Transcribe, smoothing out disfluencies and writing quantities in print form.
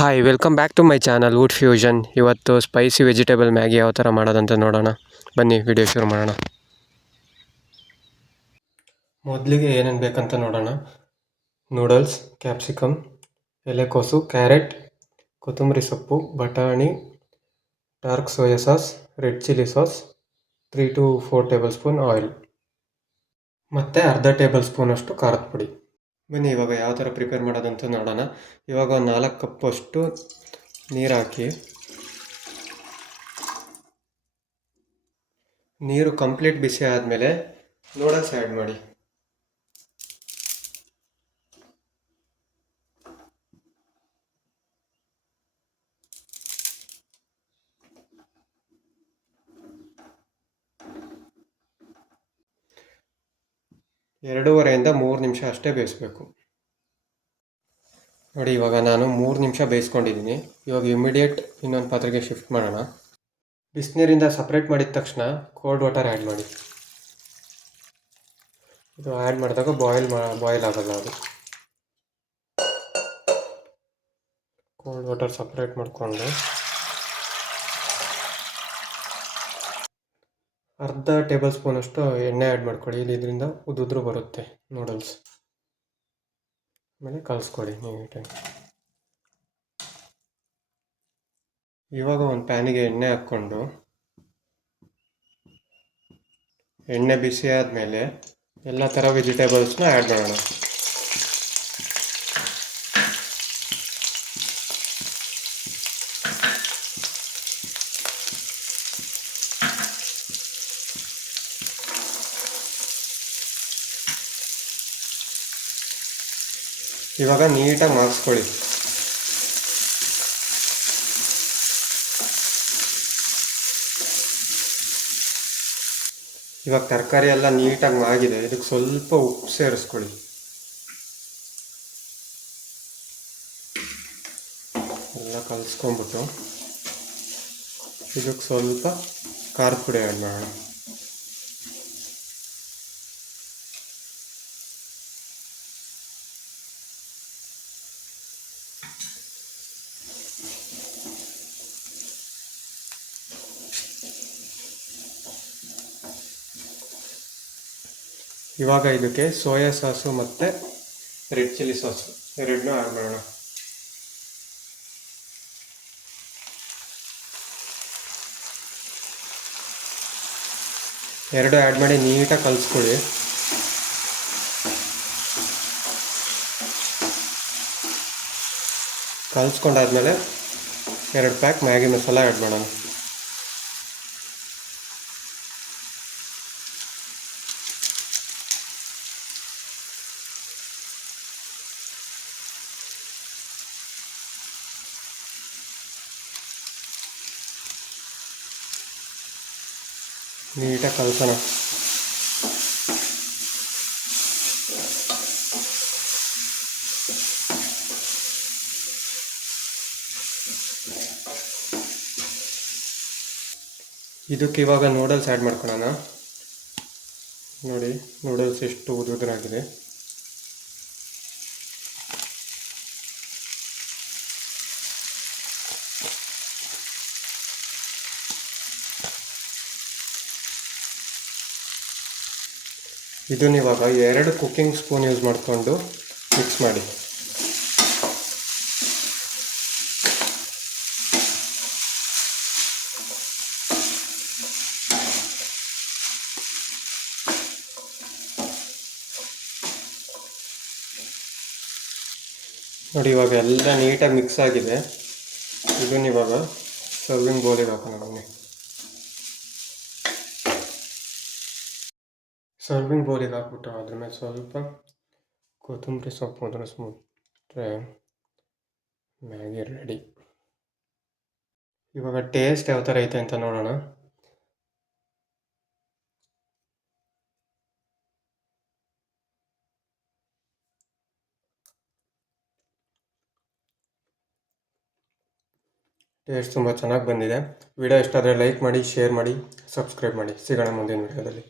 Hi welcome back to my channel wood fusion. ಇವತ್ತು spicy vegetable Maggi ಯಾವ ಥರ ಮಾಡೋದಂತ ನೋಡೋಣ. ಬನ್ನಿ ವಿಡಿಯೋ ಶುರು ಮಾಡೋಣ. ಮೊದಲಿಗೆ ಏನೇನು ಬೇಕಂತ ನೋಡೋಣ. ನೂಡಲ್ಸ್, ಕ್ಯಾಪ್ಸಿಕಮ್, ಎಲೆಕೋಸು, ಕ್ಯಾರೆಟ್, ಕೊತ್ತಂಬರಿ ಸೊಪ್ಪು, ಬಟಾಣಿ, dark soya sauce, red chilli sauce, 3 to 4 table spoon oil ಮತ್ತು ಅರ್ಧ ಟೇಬಲ್ ಸ್ಪೂನಷ್ಟು ಖಾರದ ಪುಡಿ. ಬನ್ನಿ ಇವಾಗ ಯಾವ ಥರ ಪ್ರಿಪೇರ್ ಮಾಡೋದಂತ ನೋಡೋಣ. ಇವಾಗ ಒಂದು 4 ಕಪ್ಪಷ್ಟು ನೀರು ಹಾಕಿ, ನೀರು ಕಂಪ್ಲೀಟ್ ಬಿಸಿ ಆದಮೇಲೆ ನೂಡಲ್ಸ್ ಆ್ಯಡ್ ಮಾಡಿ. ಎರಡೂವರೆಯಿಂದ 3 ನಿಮಿಷ ಅಷ್ಟೇ ಬೇಯಿಸ್ಬೇಕು. ನೋಡಿ ಇವಾಗ ನಾನು 3 ನಿಮಿಷ ಬೇಯಿಸ್ಕೊಂಡಿದ್ದೀನಿ. ಇವಾಗ ಇಮಿಡಿಯೇಟ್ ಇನ್ನೊಂದು ಪಾತ್ರೆಗೆ ಶಿಫ್ಟ್ ಮಾಡೋಣ. ಬಿಸಿನೀರಿಂದ ಸಪ್ರೇಟ್ ಮಾಡಿದ ತಕ್ಷಣ ಕೋಲ್ಡ್ ವಾಟರ್ ಆ್ಯಡ್ ಮಾಡಿ. ಇದು ಆ್ಯಡ್ ಮಾಡಿದಾಗ ಬಾಯ್ಲ್ ಆಗೋಲ್ಲ ಅದು. ಕೋಲ್ಡ್ ವಾಟರ್ ಸಪ್ರೇಟ್ ಮಾಡಿಕೊಂಡು ಅರ್ಧ ಟೇಬಲ್ ಸ್ಪೂನಷ್ಟು ಎಣ್ಣೆ ಆ್ಯಡ್ ಮಾಡ್ಕೊಳ್ಳಿ. ಇದರಿಂದ ಉದುದ್ರು ಬರುತ್ತೆ ನೂಡಲ್ಸ್. ಆಮೇಲೆ ಕಲಿಸ್ಕೊಳ್ಳಿ ನೀಟಾಗಿ. ಇವಾಗ ಒಂದು ಪ್ಯಾನಿಗೆ ಎಣ್ಣೆ ಹಾಕ್ಕೊಂಡು, ಎಣ್ಣೆ ಬಿಸಿ ಆದಮೇಲೆ ಎಲ್ಲ ಥರ ವೆಜಿಟೇಬಲ್ಸ್ನ ಆ್ಯಡ್ ಮಾಡೋಣ. ಇವಾಗ ನೀಟಾಗಿ ಮಾಗಿಸ್ಕೊಳ್ಳಿ. ಇವಾಗ ತರಕಾರಿ ಎಲ್ಲ ನೀಟಾಗಿ ಮಾಗಿದೆ. ಇದಕ್ಕೆ ಸ್ವಲ್ಪ ಉಪ್ಪು ಸೇರಿಸ್ಕೊಳ್ಳಿ. ಎಲ್ಲ ಕಲಿಸ್ಕೊಂಡ್ಬಿಟ್ಟು ಇದಕ್ಕೆ ಸ್ವಲ್ಪ ಖಾರದ ಪುಡಿ ಆ್ಯಡ್ ಮಾಡೋಣ. ಇವಾಗ ಇದಕ್ಕೆ ಸೋಯಾ ಸಾಸು ಮತ್ತು ರೆಡ್ ಚಿಲ್ಲಿ ಸಾಸು ಎರಡನ್ನೂ ಆ್ಯಡ್ ಮಾಡೋಣ. ಎರಡು ಆ್ಯಡ್ ಮಾಡಿ ನೀಟಾಗಿ ಕಲಿಸ್ಕೊಳ್ಳಿ. ಕಲಿಸ್ಕೊಂಡಾದ್ಮೇಲೆ 2 ಪ್ಯಾಕ್ ಮ್ಯಾಗಿ ಮಸಾಲ ಆ್ಯಡ್ ಮಾಡೋಣ. ನೀಟಾಗಿ ಕಲಸೋಣ. ಇದಕ್ಕೆ ಇವಾಗ ನೂಡಲ್ಸ್ ಆ್ಯಡ್ ಮಾಡ್ಕೊಳ್ಳೋಣ. ನೋಡಿ ನೂಡಲ್ಸ್ ಎಷ್ಟು ಉದುರಾಗಿದೆ. ಇದನ್ನ ಇವಾಗ 2 ಕುಕ್ಕಿಂಗ್ ಸ್ಪೂನ್ ಯೂಸ್ ಮಾಡಿಕೊಂಡು ಮಿಕ್ಸ್ ಮಾಡಿ. ನೋಡಿ ಇವಾಗ ಎಲ್ಲ ನೀಟಾಗಿ ಮಿಕ್ಸ್ ಆಗಿದೆ. ಇದನ್ನ ಇವಾಗ ಸರ್ವಿಂಗ್ ಬೌಲಿಗೆ ಹಾಕೋಣ. ಬನ್ನಿ ಸರ್ವಿಂಗ್ ಬೌಲಿಗೆ ಹಾಕ್ಬಿಟ್ಟು ಅದ್ರ ಮೇಲೆ ಸ್ವಲ್ಪ ಕೊತ್ತಂಬರಿ ಸೊಪ್ಪು ಅದರ ಸ್ಮೂತ್ರೆ ಮ್ಯಾಗಿ ರೆಡಿ. ಇವಾಗ ಟೇಸ್ಟ್ ಯಾವ ಥರ ಐತೆ ಅಂತ ನೋಡೋಣ. ಟೇಸ್ಟ್ ತುಂಬ ಚೆನ್ನಾಗಿ ಬಂದಿದೆ. ವಿಡಿಯೋ ಇಷ್ಟ ಆದರೆ ಲೈಕ್ ಮಾಡಿ, ಶೇರ್ ಮಾಡಿ, ಸಬ್ಸ್ಕ್ರೈಬ್ ಮಾಡಿ. ಸಿಗೋಣ ಮುಂದಿನ ವಿಡಿಯೋದಲ್ಲಿ.